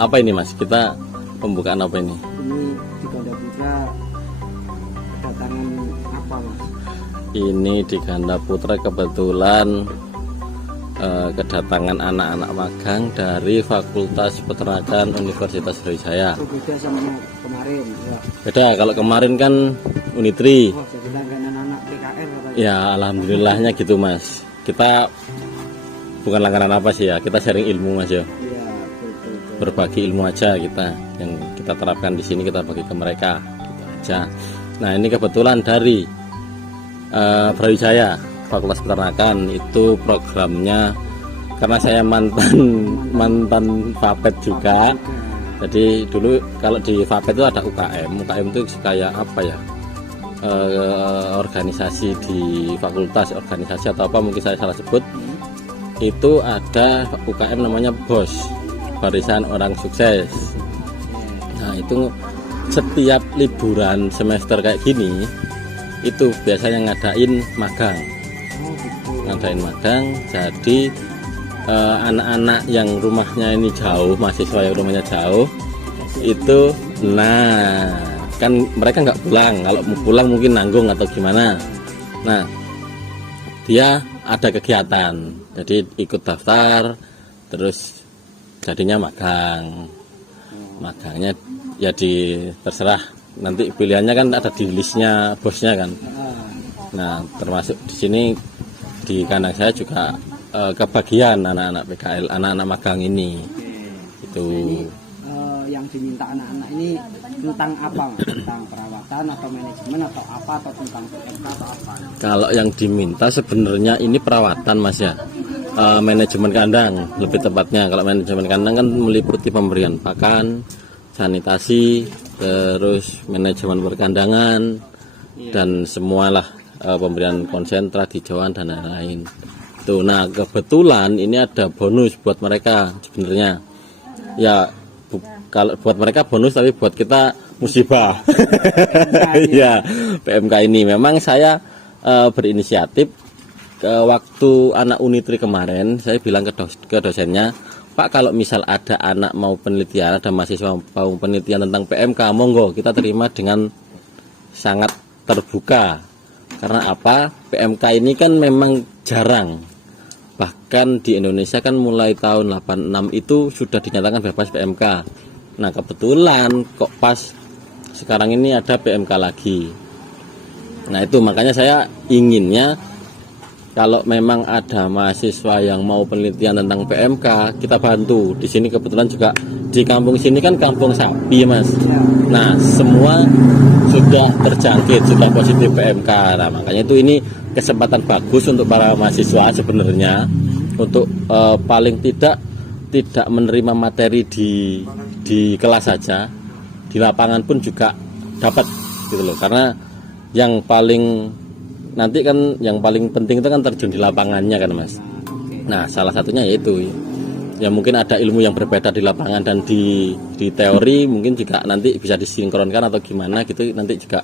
Apa ini Mas? Kita pembukaan apa ini? Ini di Ganda Putra kedatangan apa Mas? Ini di Ganda Putra kebetulan kedatangan anak-anak magang dari Fakultas Peternakan Universitas Sriwijaya. Beda sama kemarin ya. Beda, kalau kemarin kan Unitri. Oh, jadi langganan anak PKR katanya. Ya alhamdulillahnya gitu Mas. Kita bukan langganan apa sih ya, kita sharing ilmu Mas ya. Iya, betul. Berbagi ilmu aja kita, yang kita terapkan di sini kita bagi ke mereka gitu aja. Nah ini kebetulan dari Brawijaya Fakultas Peternakan itu programnya, karena saya mantan Fapet juga. Jadi dulu kalau di Fapet itu ada UKM itu kayak apa ya, organisasi di fakultas, organisasi atau apa mungkin saya salah sebut. Itu ada UKM namanya BOS, Barisan Orang Sukses. Nah itu setiap liburan semester kayak gini itu biasanya ngadain magang. Ngadain magang, jadi anak-anak yang rumahnya ini jauh, mahasiswa yang rumahnya jauh itu, nah kan mereka nggak pulang, kalau mau pulang mungkin nanggung atau gimana. Nah dia ada kegiatan, jadi ikut daftar, terus jadinya magang. Magangnya ya terserah, nanti pilihannya kan ada di listnya bosnya kan. Nah termasuk di sini di kandang saya juga kebagian anak-anak PKL, anak-anak magang ini. Itu yang diminta anak-anak ini tentang apa Mas? Tentang perawatan atau manajemen atau apa, atau tentang PMK atau apa? kalau yang diminta sebenarnya ini perawatan Mas ya. Manajemen kandang lebih tepatnya. Kalau manajemen kandang kan meliputi pemberian pakan, sanitasi, terus manajemen perkandangan, dan semualah, pemberian konsentrat, hijauan dan lain-lain. Tuh, nah kebetulan ini ada bonus buat mereka sebenarnya. Ya kalau buat mereka bonus, tapi buat kita musibah. Ya PMK ini memang saya berinisiatif. Waktu anak Unitri kemarin saya bilang ke dosennya, Pak kalau misal ada anak mau penelitian, ada mahasiswa mau penelitian tentang PMK, monggo kita terima dengan sangat terbuka. Karena apa? PMK ini kan memang jarang. Bahkan di Indonesia kan mulai tahun 86 itu sudah dinyatakan bebas PMK. Nah kebetulan kok pas sekarang ini ada PMK lagi. Nah itu makanya saya inginnya kalau memang ada mahasiswa yang mau penelitian tentang PMK, kita bantu. Di sini kebetulan juga di kampung sini kan kampung sapi Mas. Nah semua sudah terjangkit, sudah positif PMK. Nah makanya itu ini kesempatan bagus untuk para mahasiswa sebenarnya untuk paling tidak menerima materi di kelas saja, di lapangan pun juga dapat gitu loh. Karena yang paling nanti kan yang paling penting itu kan terjun di lapangannya kan Mas. Nah salah satunya yaitu ya mungkin ada ilmu yang berbeda di lapangan dan di teori, mungkin juga nanti bisa disinkronkan atau gimana gitu, nanti juga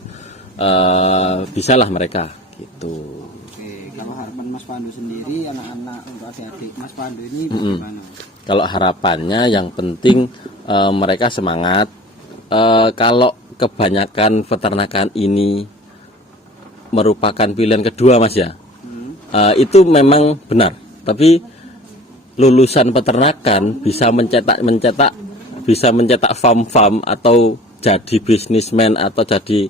bisalah mereka gitu. Oke, kalau harapan Mas Pandu sendiri, anak-anak untuk adik-adik Mas Pandu ini bagaimana? Kalau harapannya yang penting mereka semangat. Kalau kebanyakan peternakan ini merupakan pilihan kedua Mas ya, itu memang benar. Tapi lulusan peternakan bisa mencetak farm atau jadi bisnismen atau jadi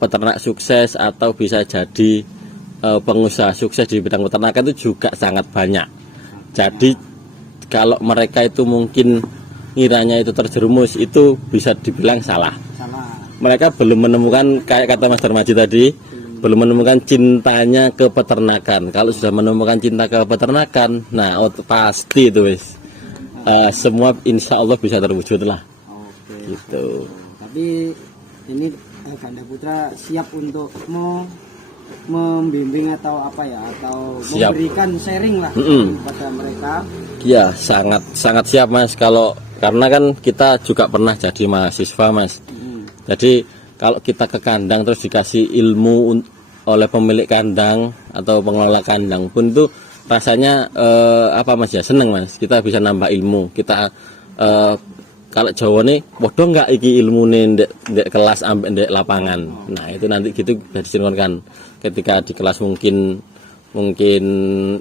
peternak sukses, atau bisa jadi pengusaha sukses di bidang peternakan itu juga sangat banyak. Jadi kalau mereka itu mungkin ngiranya itu terjerumus, itu bisa dibilang salah. Mereka belum menemukan, kayak kata Mas Darmaji tadi, belum menemukan cintanya ke peternakan. Kalau sudah menemukan cinta ke peternakan, nah pasti itu wis semua insya Allah bisa terwujud lah. Oke, gitu. Tapi ini Ganda Putra siap untuk membimbing atau apa ya, atau siap memberikan sharing lah kepada mereka. Iya, sangat siap Mas. Karena kan kita juga pernah jadi mahasiswa Mas. Jadi kalau kita ke kandang terus dikasih ilmu oleh pemilik kandang atau pengelola kandang pun, itu rasanya apa Mas ya, seneng Mas. Kita bisa nambah ilmu, kita kalau Jawa nih podo nggak iki ilmune ndek kelas ambek ndek lapangan. Nah itu nanti gitu bisa disinkronkan ketika di kelas mungkin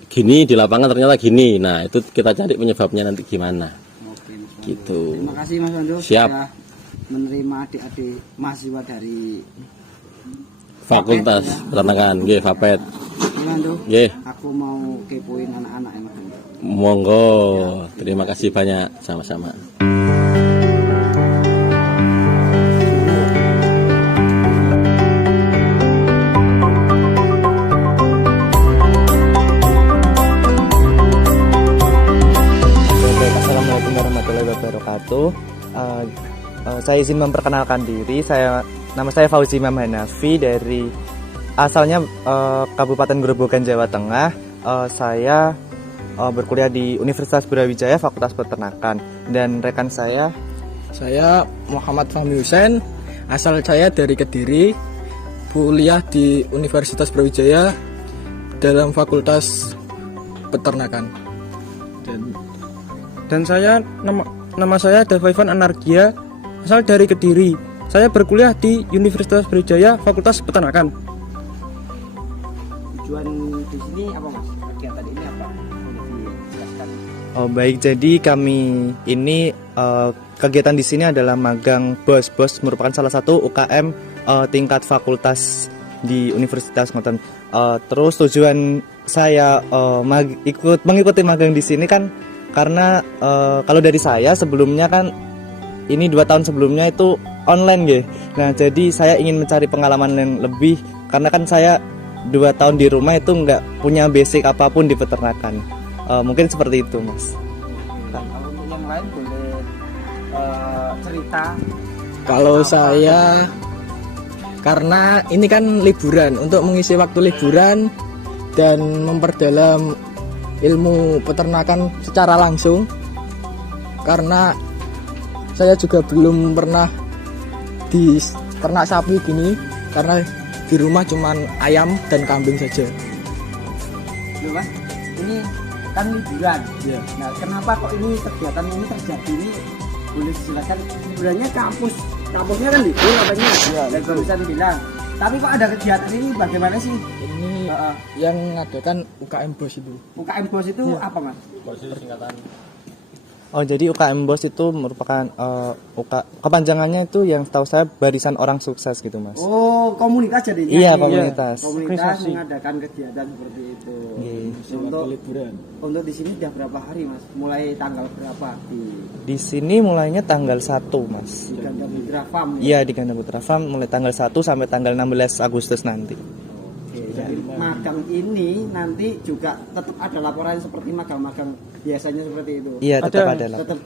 gini, di lapangan ternyata gini. Nah itu kita cari penyebabnya nanti gimana. Oke, Mas Pandu. Gitu. Terima kasih Mas Pandu Siap. sudah menerima adik-adik mahasiswa dari Fakultas Peternakan, nggih Fapet. Mas Pandu. Nggih, Aku mau kepoin anak-anak ya Mas Pandu. monggo. Terima kasih banyak, sama-sama. Assalamualaikum warahmatullahi wabarakatuh. Saya izin memperkenalkan diri. Nama saya Fauzi Imam Hanafi dari asalnya Kabupaten Grobogan, Jawa Tengah. Saya berkuliah di Universitas Brawijaya Fakultas Peternakan, dan rekan saya Muhammad Fahmi Husain, asal saya dari Kediri, kuliah di Universitas Brawijaya dalam Fakultas Peternakan. Dan saya nama saya Dava Ivan Anargia, asal dari Kediri. Saya berkuliah di Universitas Brawijaya Fakultas Peternakan. Tujuan di sini apa Mas? Kegiatan ini apa? Boleh dijelaskan? Oh baik, jadi kami ini kegiatan di sini adalah magang BOS. BOS merupakan salah satu UKM tingkat fakultas di Universitas Ngoten. Terus tujuan saya mengikuti magang di sini kan karena kalau dari saya sebelumnya kan ini 2 tahun sebelumnya itu online ya. Nah jadi saya ingin mencari pengalaman yang lebih, karena kan saya 2 tahun di rumah itu nggak punya basic apapun di peternakan. Mungkin seperti itu Mas. Kalau untuk yang lain boleh cerita. Kalau saya, karena ini kan liburan, untuk mengisi waktu liburan dan memperdalam ilmu peternakan secara langsung, karena saya juga belum pernah di ternak sapi gini, karena di rumah cuman ayam dan kambing saja. Loh Mas, ini kan liburan. Ya. Nah, kenapa kok ini kegiatan ini terjadi ini? Boleh dijelaskan? Liburannya kampusnya kan libur katanya. Ya, Dan barusan bilang. Tapi kok ada kegiatan ini bagaimana sih? Ini yang mengadakan UKM BOS itu. UKM BOS itu apa Mas? Oh jadi UKM BOS itu merupakan kepanjangannya itu yang setahu saya Barisan Orang Sukses gitu Mas. Oh, komunitas jadinya. Iya, ini. komunitas. Komunitas mengadakan kegiatan seperti itu. Untuk liburan. untuk di sini udah berapa hari Mas? Mulai tanggal berapa Di sini mulainya tanggal 1 Mas. di Ganda Putra Farm? Ya? Iya di Ganda Putra Farm mulai tanggal 1 sampai tanggal 16 Agustus nanti. Oke, jadi magang ini nanti juga tetap ada laporan seperti magang-magang biasanya seperti itu. Iya tetap ada lah. Tetap.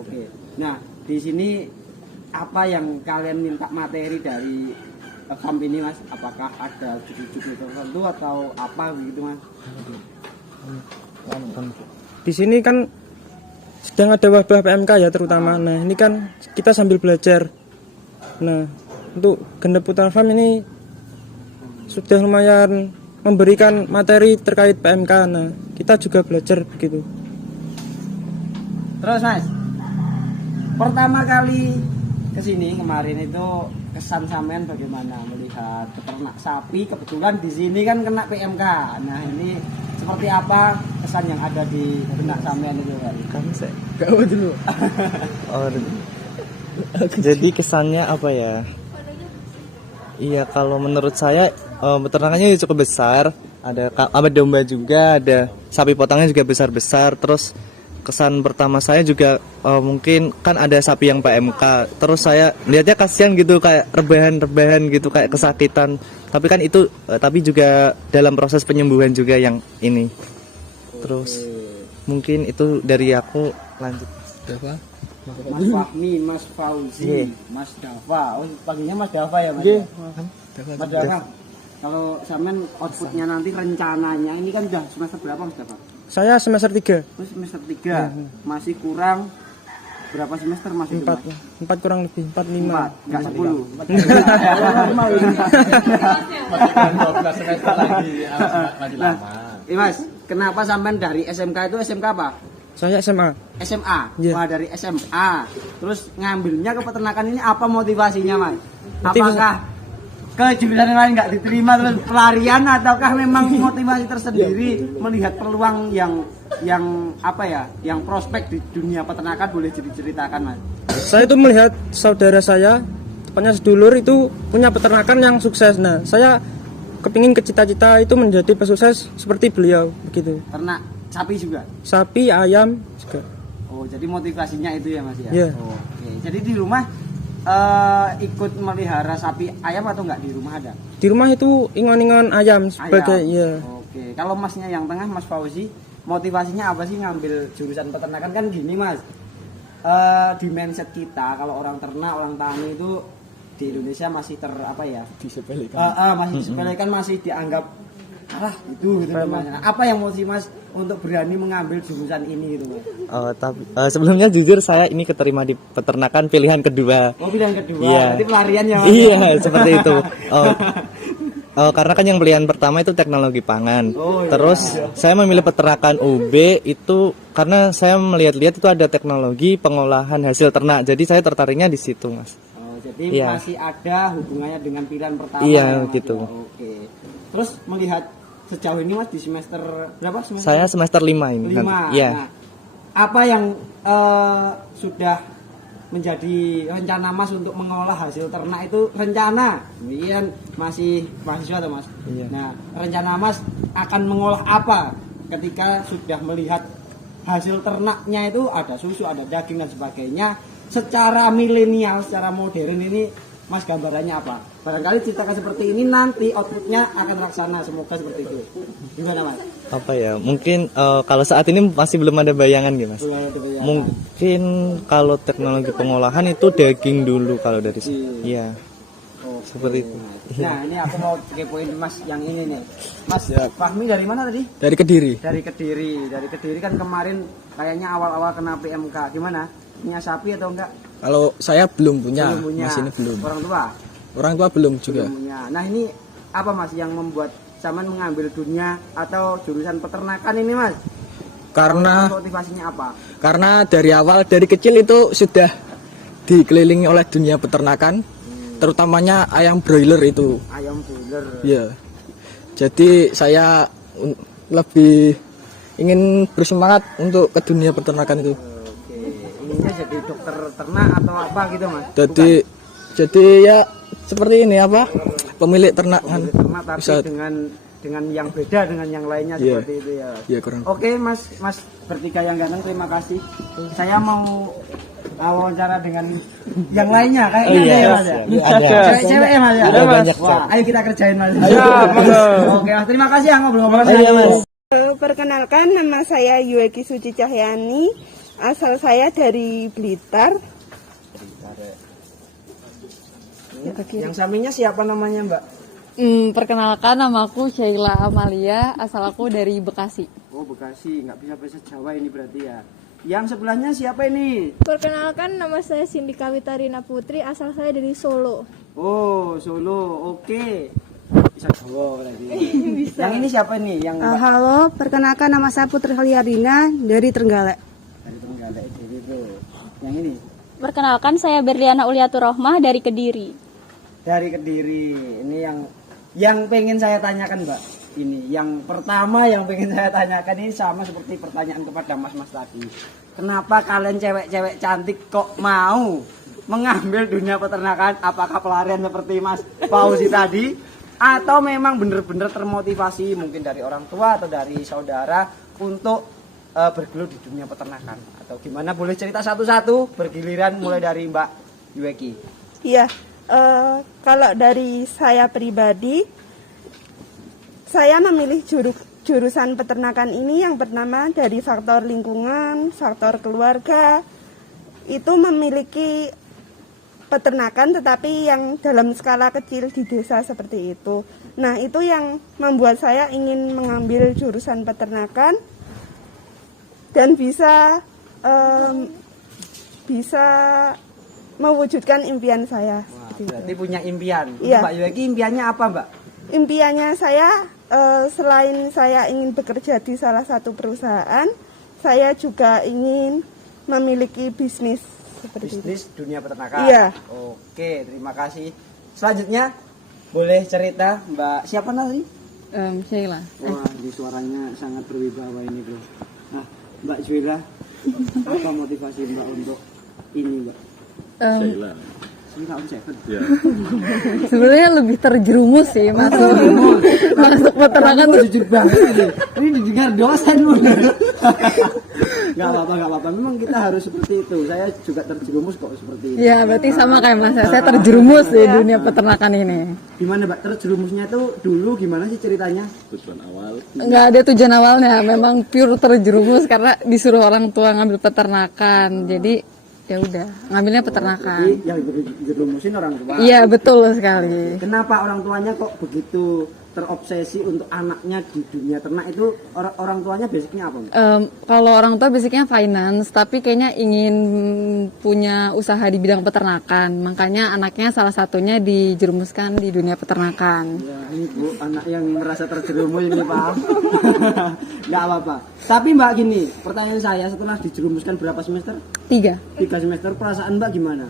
Oke. Nah, di sini apa yang kalian minta materi dari farm ini Mas? Apakah ada judul-judul tertentu atau apa begitu Mas? Di sini kan sedang ada wabah PMK ya terutama. Nah ini kan kita sambil belajar. Nah untuk Ganda Putra Farm ini sudah lumayan memberikan materi terkait PMK. Nah kita juga belajar begitu. Terus Mas, pertama kali kesini kemarin itu kesan sampean bagaimana melihat peternak sapi? Kebetulan di sini kan kena PMK. Nah ini seperti apa kesan yang ada di benak sampean itu? Kamu saya. Kau dulu. Oh, jadi kesannya apa ya? Iya kalau menurut saya peternakannya cukup besar. Ada domba juga, ada sapi potongnya juga besar-besar. Terus kesan pertama saya juga mungkin kan ada sapi yang PMK, terus saya lihatnya kasihan gitu, kayak rebahan gitu, kayak kesakitan, tapi kan itu tapi juga dalam proses penyembuhan juga yang ini. Terus mungkin itu dari aku. Lanjut Dava. Mas Fahmi, Mas Fauzi, Mas Dava. Oh, panggilnya Mas Dava ya Mas? Mas Dava. Kalau sampean outputnya nanti rencananya ini kan udah semester berapa Mas Dava? Saya semester 3. Terus semester 3 masih kurang berapa semester masih? 4 kurang lebih 4 5. Enggak 10. semester lagi, masih lama. Mas, kenapa sampean dari SMK itu SMK apa? Saya SMA. SMA. Iya. Wah, dari SMA. Terus ngambilnya ke peternakan ini apa motivasinya, Mas? Motivasi- Apakah ke jurusan yang lain nggak diterima terus pelarian, ataukah memang motivasi tersendiri melihat peluang yang apa ya, yang prospek di dunia peternakan, boleh diceritakan, Mas? Saya itu melihat saudara saya, tepatnya sedulur itu punya peternakan yang sukses. Nah, saya kepingin ke cita-cita itu menjadi pesukses seperti beliau begitu. Ternak sapi juga. Sapi, ayam juga. Oh, jadi motivasinya itu ya, Mas ya? Iya. Oke. Jadi di rumah ikut melihara sapi ayam atau enggak, di rumah ada? Di rumah itu ingon-ingon ayam sebagai ya. Oke. Kalau Masnya yang tengah, Mas Fauzi, motivasinya apa sih ngambil jurusan peternakan? Kan gini, Mas. Di mindset kita kalau orang ternak, orang tani itu di Indonesia masih masih disepelekan, masih dianggap alah gitu Mas. Nah, apa yang motivasi Mas untuk berani mengambil jurusan ini gitu, Mas? Tapi sebelumnya jujur saya ini keterima di peternakan pilihan kedua. Oh, pilihan kedua. Iya. Berarti pelarian ya, Mas? Iya, seperti itu. Karena kan yang pilihan pertama itu teknologi pangan. Oh, iya. Terus saya memilih peternakan UB itu karena saya melihat-lihat itu ada teknologi pengolahan hasil ternak. Jadi saya tertariknya di situ, Mas. Oh, jadi Iya. masih ada hubungannya dengan pilihan pertama. Iya, ya, Mas, gitu. ya? Oke. Terus melihat sejauh ini, Mas, di semester berapa? Saya semester 5 ini. 5. Iya. Nah, apa yang sudah menjadi rencana Mas untuk mengolah hasil ternak itu? Rencana, ini kan masih mahasiswa tuh, Mas. Iya. Nah, rencana Mas akan mengolah apa ketika sudah melihat hasil ternaknya itu ada susu, ada daging dan sebagainya. Secara milenial, secara modern ini, Mas, gambarannya apa? Barangkali ceritakan seperti ini, nanti outputnya akan terlaksana. Semoga seperti itu. Gimana, Mas? Apa ya? Mungkin kalau saat ini masih belum ada bayangan gitu, Mas. Belum ada bayangan. Mungkin kalau teknologi pengolahan itu daging dulu kalau dari saya. Iya. Oke. Seperti itu. Nah, ini aku mau kepoin Mas yang ini nih. Mas Fahmi dari mana tadi? Dari Kediri. Dari Kediri. Dari Kediri kan kemarin kayaknya awal-awal kena PMK. Gimana? Punya sapi atau enggak? Kalau saya belum punya, Belum punya. Mas ini belum. Orang tua? Orang tua belum juga. Belum punya. Nah, ini apa, Mas, yang membuat Saman mengambil dunia atau jurusan peternakan ini, Mas? Karena Motivasinya apa? Karena dari awal, dari kecil itu sudah dikelilingi oleh dunia peternakan, terutamanya ayam broiler itu. Ayam broiler. Ya. Jadi saya lebih ingin bersemangat untuk ke dunia peternakan itu. Oke. Ininya jadi dokter ternak atau apa gitu, Mas? Jadi ya seperti ini apa? Pemilik ternak kan. Ternak tapi Bisa. dengan yang beda dengan yang lainnya, Iya. seperti itu ya. Ya kurang. Oke, Mas bertiga yang ganteng, terima kasih. Saya mau wawancara dengan yang lainnya kayaknya iya, ya, Mas ya. ada. Cewek-cewek ya, Mas ya. Ada banyak, Wah, ayo kita kerjain, Mas. Ayo, monggo. Oke, Mas, terima kasih ya ngobrol-ngobrol. Perkenalkan, nama saya Yueki Suci Cahyani. Asal saya dari Blitar. Yang sampingnya siapa namanya, Mbak? Perkenalkan, namaku Sheila Amalia, asal aku dari Bekasi. Oh, Bekasi, nggak bisa bahasa Jawa ini berarti ya. Yang sebelahnya siapa ini? Perkenalkan, nama saya Sindika Witarina Putri, asal saya dari Solo. Oh, Solo. Oke. Bisa Jawa berarti. Yang ini siapa nih? Yang Mbak? Halo, perkenalkan, nama saya Putri Haliardina dari Trenggalek. Dari Trenggalek, jadi itu. Yang ini Perkenalkan, saya Berliana Uliatur Rohmah dari Kediri. dari Kediri. Ini yang pengen saya tanyakan, Mbak. Ini yang pertama yang pengen saya tanyakan, ini sama seperti pertanyaan kepada Mas tadi. Kenapa kalian cewek-cewek cantik kok mau mengambil dunia peternakan? Apakah pelarian seperti Mas Fauzi tadi, atau memang benar-benar termotivasi mungkin dari orang tua atau dari saudara untuk bergelut di dunia peternakan, atau gimana? Boleh cerita satu-satu bergiliran, mulai dari Mbak Yueki. Iya, kalau dari saya pribadi, saya memilih jurusan peternakan ini yang pertama dari faktor lingkungan, faktor keluarga. Itu memiliki peternakan tetapi yang dalam skala kecil di desa seperti itu. Nah, itu yang membuat saya ingin mengambil jurusan peternakan dan bisa mewujudkan impian saya. Berarti punya impian. Iya. Mbak Yueki, impiannya apa, Mbak? Impiannya saya, selain saya ingin bekerja di salah satu perusahaan, saya juga ingin memiliki bisnis seperti itu. Bisnis dunia peternakan. Iya. Oke, terima kasih. Selanjutnya boleh cerita Mbak siapa tadi? Sheila. Wah, di suaranya sangat berwibawa ini, Bro. Nah, Mbak Sheila, apa motivasi Mbak untuk ini, Mbak? Sheila. Sheila on Seven. Ya. Sebenarnya lebih terjerumus sih masuk peternakan Kamu tuh. jujur banget ini didengar dosen loh. Gak apa-apa. Memang kita harus seperti itu. Saya juga terjerumus kok seperti itu. Ya, berarti sama kayak Mas. Saya terjerumus di dunia peternakan ini. Gimana, Mbak? Terjerumusnya tuh dulu gimana sih ceritanya? Tujuan awal. Nggak ada tujuan awalnya, memang pure terjerumus karena disuruh orang tua ngambil peternakan. Jadi ya udah, ngambilnya peternakan. Jadi yang dijerumusin orang tua. Iya, betul sekali. Kenapa orang tuanya kok begitu terobsesi untuk anaknya di dunia ternak itu? Orang tuanya basicnya apa, Mbak? Kalau orang tua basicnya finance, tapi kayaknya ingin punya usaha di bidang peternakan. Makanya anaknya salah satunya dijerumuskan di dunia peternakan. Ya, ini Bu, anak yang merasa terjerumus ini, Pak. Nggak apa-apa. Tapi Mbak gini, pertanyaan saya setelah dijerumuskan berapa semester? 3. 3 semester, perasaan Mbak gimana?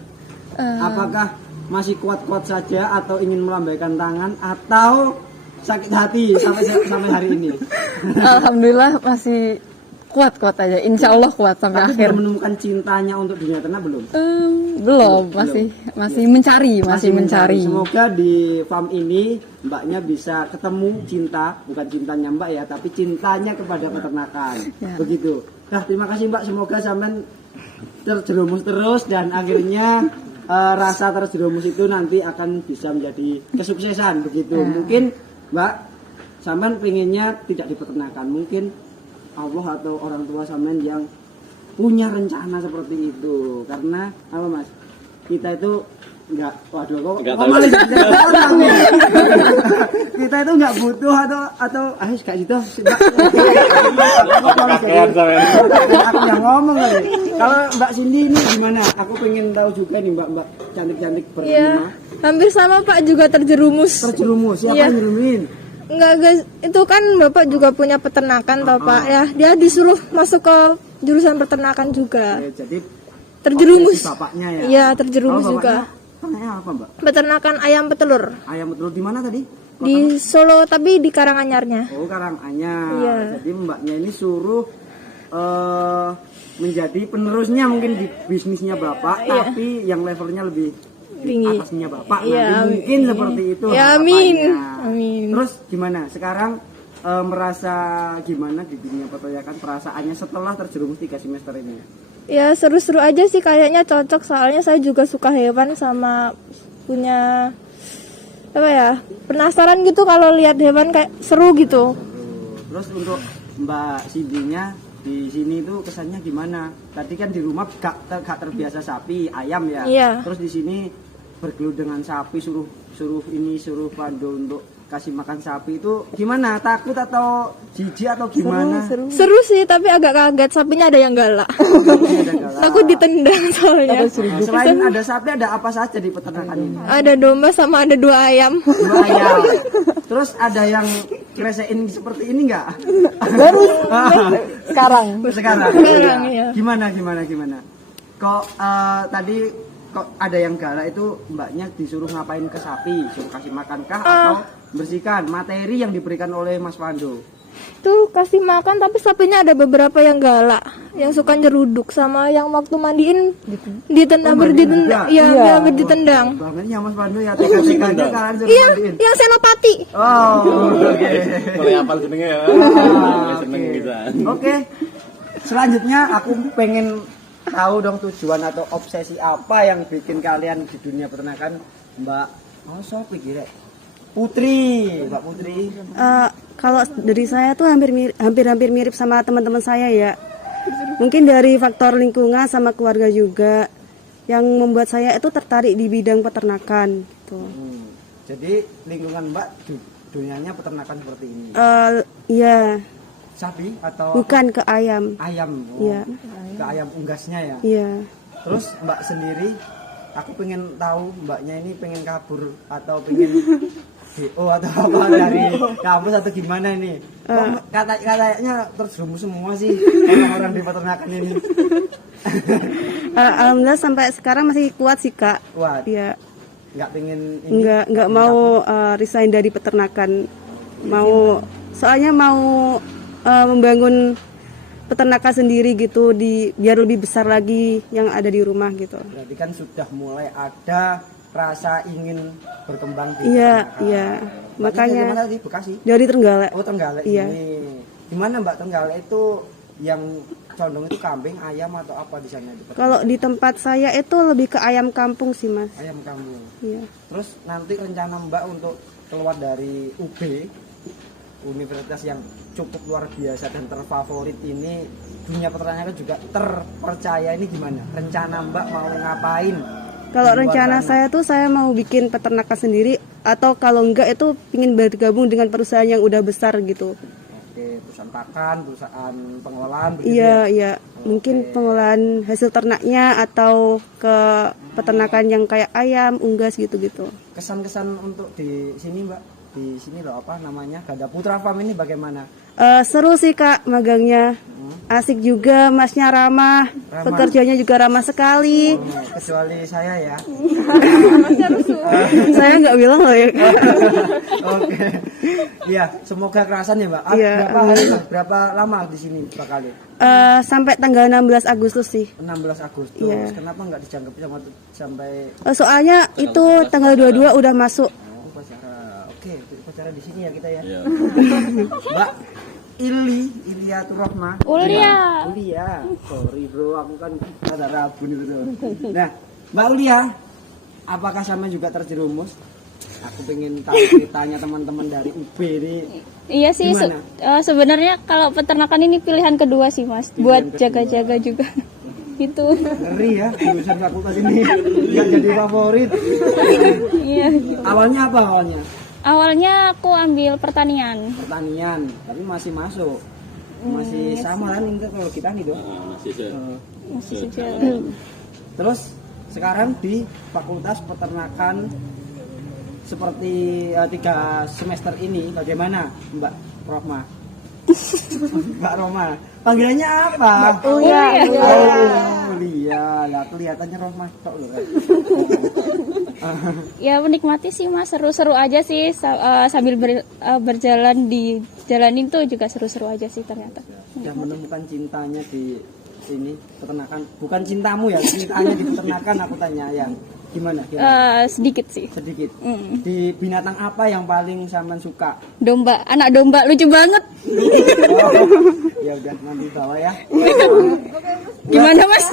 Apakah masih kuat-kuat saja atau ingin melambaikan tangan atau sakit hati sampai hari ini? Alhamdulillah masih kuat-kuat aja. Insya Allah kuat sampai Tapi akhir. belum menemukan cintanya untuk dunia ternak belum? Belum, masih mencari. Semoga di farm ini Mbaknya bisa ketemu cinta, bukan cintanya Mbak ya, tapi cintanya kepada peternakan. Ya. Begitu. Nah, terima kasih Mbak. Semoga sampean terjerumus terus dan akhirnya rasa terjerumus itu nanti akan bisa menjadi kesuksesan begitu. Mungkin Mbak sampean pengennya tidak di peternakan, mungkin Allah atau orang tua sampean yang punya rencana seperti itu. Karena apa Mas? Kita itu enggak, waduh kok malah orang nih. Kita itu enggak butuh atau kayak gitu. Aku yang ngomong kali. Kalau Mbak Cindy ini gimana? Aku pengen tahu juga nih Mbak cantik-cantik berlima. Iya, hampir sama Pak, juga terjerumus. Terjerumus, siapa Iya. yang nyerumin? Enggak guys, itu kan Bapak juga punya peternakan toh Pak. Ya, dia disuruh masuk ke jurusan peternakan juga. Jadi Terjerumus. obsesi bapaknya ya. Iya, terjerumus Kalau juga. bapaknya, bapaknya apa Mbak? Peternakan ayam petelur Ayam betul di mana tadi? di Solo tapi di Karanganyarnya. Oh, Karanganyar. Iya. Jadi Mbaknya ini suruh menjadi penerusnya mungkin di bisnisnya Bapak, tapi yang levelnya lebih Tinggi. atasnya Bapak. Iya, Nanti mungkin seperti itu. Ya, amin. harapannya. Amin. Terus gimana? Sekarang merasa gimana di dunia peternakan perasaannya setelah terjerumus 3 semester ini? Ya seru-seru aja sih, kayaknya cocok soalnya saya juga suka hewan sama punya apa ya, penasaran gitu kalau lihat hewan, kayak seru gitu. Terus untuk Mbak Cindy-nya di sini itu kesannya gimana? Tadi kan di rumah gak terbiasa sapi, ayam ya. Iya. Terus di sini bergelut dengan sapi, suruh Pandu untuk kasih makan sapi itu gimana? Takut atau jijik atau gimana? Seru sih, tapi agak kaget, sapinya ada yang galak. Aku ditendang soalnya. Selain ada sapi, ada apa saja di peternakan ini? Ada domba sama ada 2 ayam. 2 ayam. Terus ada yang kresein seperti ini nggak? Sekarang. Sekarang. Iya. Gimana? Kok tadi kok ada yang galak itu Mbaknya disuruh ngapain ke sapi? Suruh kasih makan kah atau bersihkan materi yang diberikan oleh Mas Pandu? Tuh kasih makan, tapi sapinya ada beberapa yang galak, yang suka nyeruduk, sama yang waktu mandiin ditendang, hampir ditendang. Bangetnya Mas Pandu ya, tega-teganya kalian suruh Iya, mandiin. yang senopati. Oh, oke. Mulai apal jenenge ya. Seneng bisa. Oke. Selanjutnya aku pengen tahu dong tujuan atau obsesi apa yang bikin kalian di dunia peternakan, Mbak. Oh, sopi kira. Mbak Putri. Kalau dari saya tuh hampir mirip sama teman-teman saya ya. Mungkin dari faktor lingkungan sama keluarga juga yang membuat saya itu tertarik di bidang peternakan gitu. Jadi lingkungan Mbak dunianya peternakan seperti ini. Iya, Sapi atau bukan ke ayam. ayam? Oh, Iya. ke ayam unggasnya ya. Iya. Terus Mbak sendiri, aku pengen tahu Mbaknya ini pengen kabur atau pengen DO atau apa dari kampus atau gimana ini? Kok katanya terjerumus semua sih orang-orang di peternakan ini. Alhamdulillah sampai sekarang masih kuat sih Kak. Kuat. Iya. Nggak pengen ini. Nggak mau resign dari peternakan. Soalnya mau membangun peternakan sendiri gitu biar lebih besar lagi yang ada di rumah gitu. Berarti kan sudah mulai ada rasa ingin berkembang di Iya, peternakan. iya. Makanya dari mana tadi? Bekasi? dari Trenggalek. Oh, Trenggalek Iya. ini. Gimana Mbak Trenggalek itu yang condong itu kambing, ayam atau apa di sana? Kalau di tempat saya itu lebih ke ayam kampung sih Mas. Ayam kampung. Iya. Terus nanti rencana Mbak untuk keluar dari UB, universitas yang cukup luar biasa dan terfavorit ini, dunia peternakan juga terpercaya, ini gimana? Rencana Mbak mau ngapain? Kalau Di luar rencana sana? saya tuh saya mau bikin peternakan sendiri atau kalau enggak itu ingin bergabung dengan perusahaan yang udah besar gitu. Oke, perusahaan pakan, perusahaan pengelolaan begitu Iya, ya? iya. Mungkin pengolahan hasil ternaknya atau ke peternakan yang kayak ayam, unggas gitu-gitu. Kesan-kesan untuk di sini Mbak, di sini loh apa namanya, Ganda Putra Farm ini bagaimana? Seru sih Kak magangnya. Asik juga, masnya ramah. Pekerjanya juga ramah sekali. Kecuali saya ya. Saya nggak bilang loh ya. Oke. Iya, semoga kerasan ya Mbak. Iya. Berapa lama di sini bakal? Sampai tanggal 16 Agustus sih. 16 Agustus. Iya. Kenapa nggak dijangkep sampai Soalnya itu tanggal 22 udah masuk. upacara? Oke, upacara di sini ya kita ya. Iya. Mbak Iliatur Rahmah. Ulia. Ulia. Sorry bro, aku kan rada rabu nih betul. Nah, Mbak Ulia, apakah sama juga terjerumus? Aku pengen tahu ceritanya teman-teman dari UB ini. Iya sih, Gimana? sebenarnya kalau peternakan ini pilihan kedua sih Mas, buat jaga-jaga juga. Gitu. Ngeri ya, jurusan fakultas ini nggak jadi favorit. Iya. Awalnya apa awalnya? Awalnya aku ambil pertanian. Pertanian, tapi masih masuk. Masih sama kan ini kalau kita nih dong. Masih sejalan. Terus sekarang di Fakultas Peternakan seperti 3 semester ini bagaimana Mbak Rohma? Mbak Roma, panggilannya apa? Ulia. Oh, Ulia. Lah kelihatannya Rohma tok loh. Ya menikmati sih Mas, seru-seru aja sih sambil berjalan di jalan itu juga seru-seru aja sih ternyata. Sudah menemukan cintanya di sini peternakan. Bukan cintamu ya, cintanya di peternakan aku tanya yang gimana? Sedikit sih. Sedikit. Di binatang apa yang paling Saman suka? Domba, anak domba lucu banget. Ya udah nanti bawa ya. Gimana Mas?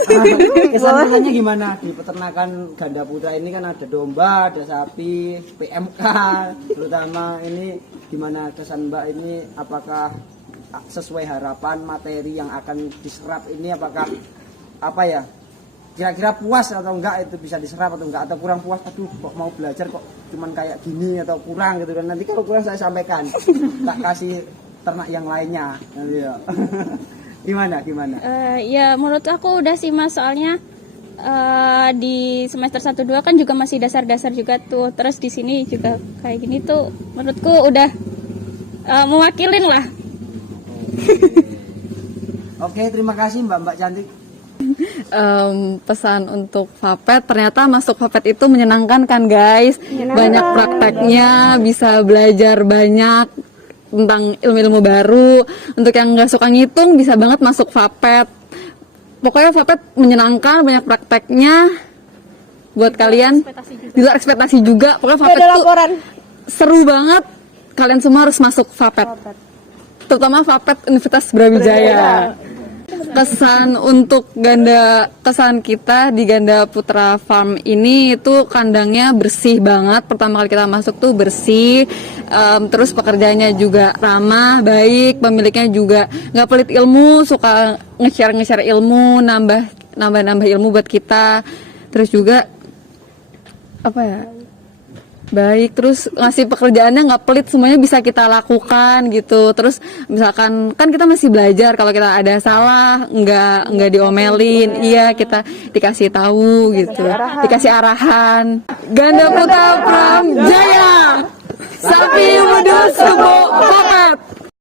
Kesan-kesannya gimana di peternakan Ganda Putra ini? Kan ada domba, ada sapi, PMK, terutama ini gimana kesan Mbak ini? Apakah sesuai harapan materi yang akan diserap ini? Apakah apa ya? Kira-kira puas atau enggak itu bisa diserap atau enggak, atau kurang puas? Aduh, kok mau belajar kok cuman kayak gini atau kurang gitu kan? Nanti kalau kurang saya sampaikan, tak kasih ternak yang lainnya. Iya. Gimana? Ya menurut aku udah sih Mas, soalnya di semester 1-2 kan juga masih dasar-dasar juga tuh. Terus di sini juga kayak gini tuh menurutku udah mewakilin lah. Oke, terima kasih Mbak cantik. Pesan untuk Fapet, ternyata masuk Fapet itu menyenangkan kan guys, banyak prakteknya, bisa belajar banyak tentang ilmu-ilmu baru. Untuk yang nggak suka ngitung bisa banget masuk Fapet. Pokoknya Fapet menyenangkan, banyak prakteknya buat kalian, di luar ekspektasi juga. Pokoknya Fapet tuh seru banget, kalian semua harus masuk Fapet, terutama Fapet Universitas Brawijaya. Kesan untuk kesan kita di Ganda Putra Farm ini itu kandangnya bersih banget. Pertama kali kita masuk tuh bersih, terus pekerjaannya juga ramah, baik, pemiliknya juga nggak pelit ilmu, suka nge-share ilmu, nambah ilmu buat kita. Terus juga apa ya? Baik, terus ngasih pekerjaannya nggak pelit, semuanya bisa kita lakukan gitu. Terus misalkan kan kita masih belajar, kalau kita ada salah nggak diomelin, iya kita dikasih tahu gitu, dikasih arahan. Ganda Putra Farm Jaya. Sapi Wedus Subo Popet.